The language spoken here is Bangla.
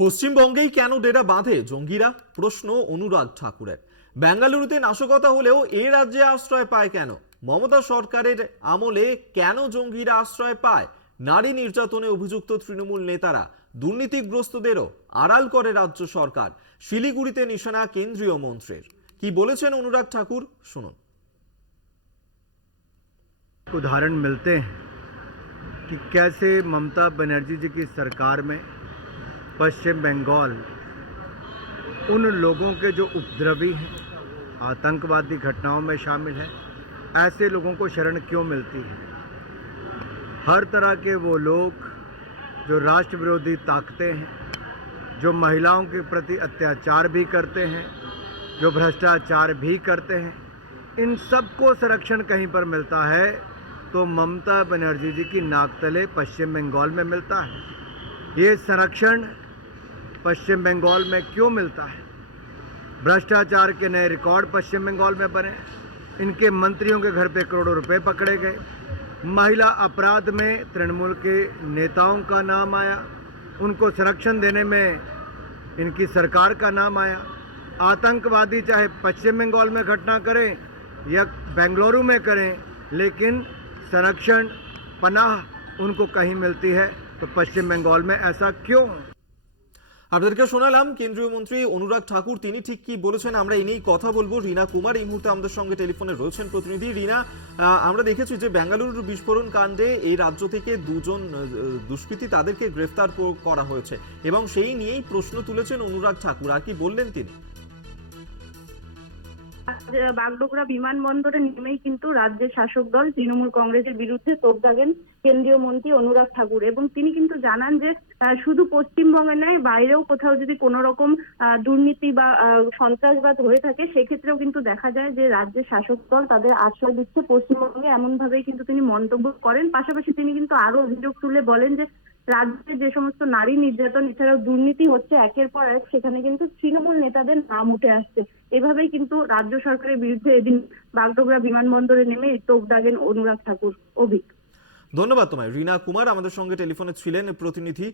পশ্চিমবঙ্গেই কেন ডেরা বাঁধে জঙ্গিরা? প্রশ্ন অনুরাগ ঠাকুরের। বেঙ্গালুরুতে নাশকতা হলেও এই রাজ্যে আশ্রয় পায় কেন? মমতা সরকারের আমলে কেন জঙ্গিরা আশ্রয় পায়? নারী নির্যাতনে অভিযুক্ত তৃণমূল নেতারা, দুর্নীতিগ্রস্তদেরও আড়াল করে রাজ্য সরকার। শিলিগুড়িতে নিশানা কেন্দ্রীয় মন্ত্রীর। কি বলেছেন অনুরাগ ঠাকুর, শুনুন। उदाहरण मिलते हैं कि कैसे ममता बनर्जी जी की सरकार में पश्चिम बंगाल उन लोगों के जो उपद्रवी हैं, आतंकवादी घटनाओं में शामिल हैं, ऐसे लोगों को शरण क्यों मिलती है। हर तरह के वो लोग जो राष्ट्र विरोधी ताकतें हैं, जो महिलाओं के प्रति अत्याचार भी करते हैं, जो भ्रष्टाचार भी करते हैं, इन सबको संरक्षण कहीं पर मिलता है तो ममता बनर्जी जी की नाक तले पश्चिम बंगाल में मिलता है। ये संरक्षण पश्चिम बंगाल में क्यों मिलता है? भ्रष्टाचार के नए रिकॉर्ड पश्चिम बंगाल में बने, इनके मंत्रियों के घर पे करोड़ों रुपए पकड़े गए, महिला अपराध में तृणमूल के नेताओं का नाम आया, उनको संरक्षण देने में इनकी सरकार का नाम आया। आतंकवादी चाहे पश्चिम बंगाल में घटना करें या बेंगलुरु में करें, लेकिन संरक्षण पनाह उनको कहीं मिलती है, तो पश्चिम बंगाल में ऐसा क्यों? আপনাদেরকে শোনালাম কেন্দ্রীয় মন্ত্রী অনুরাগ ঠাকুর, তিনি ঠিক কি বলেছেন আমরা এই নিয়েই কথা বলবো। রিনা কুমার এই মুহূর্তে আমাদের সঙ্গে টেলিফোনে রয়েছেন প্রতিনিধি। রিনা, আমরা দেখেছি যে বেঙ্গালুরুর বিস্ফোরণ কাণ্ডে এই রাজ্য থেকে দুজন দুষ্কৃতী, তাদেরকে গ্রেফতার করা হয়েছে এবং সেই নিয়েই প্রশ্ন তুলেছেন অনুরাগ ঠাকুর। আর কি বললেন তিনি? বাগডোগরা বিমানবন্দরে নেমেই কিন্তু রাজ্যের শাসক দল তৃণমূল কংগ্রেসের বিরুদ্ধে তোপ দাগেন কেন্দ্রীয় মন্ত্রী অনুরাগ ঠাকুর, এবং তিনি কিন্তু জানান যে শুধু পশ্চিমবঙ্গে নয়, বাইরেও কোথাও যদি কোনো রকম দুর্নীতি বা সন্ত্রাসবাদ হয়ে থাকে, সেক্ষেত্রেও কিন্তু দেখা যায় যে রাজ্যের শাসক দল তাদের আশ্রয় দিচ্ছে পশ্চিমবঙ্গে, এমন ভাবেই কিন্তু তিনি মন্তব্য করেন। পাশাপাশি তিনি কিন্তু আরো অভিযোগ তুলে বলেন যে রাজ্যে যে সমস্ত নারী নির্যাতন এছাড়াও দুর্নীতি হচ্ছে একের পর এক, সেখানে কিন্তু তৃণমূল নেতাদের নাম উঠে আসছে। এভাবেই কিন্তু রাজ্য সরকারের বিরুদ্ধে এদিন বাগডোগরা বিমানবন্দরে নেমে তোপ দাগেন অনুরাগ ঠাকুর। অভিক, ধন্যবাদ তোমায়। রিনা কুমার আমাদের সঙ্গে টেলিফোনে ছিলেন প্রতিনিধি।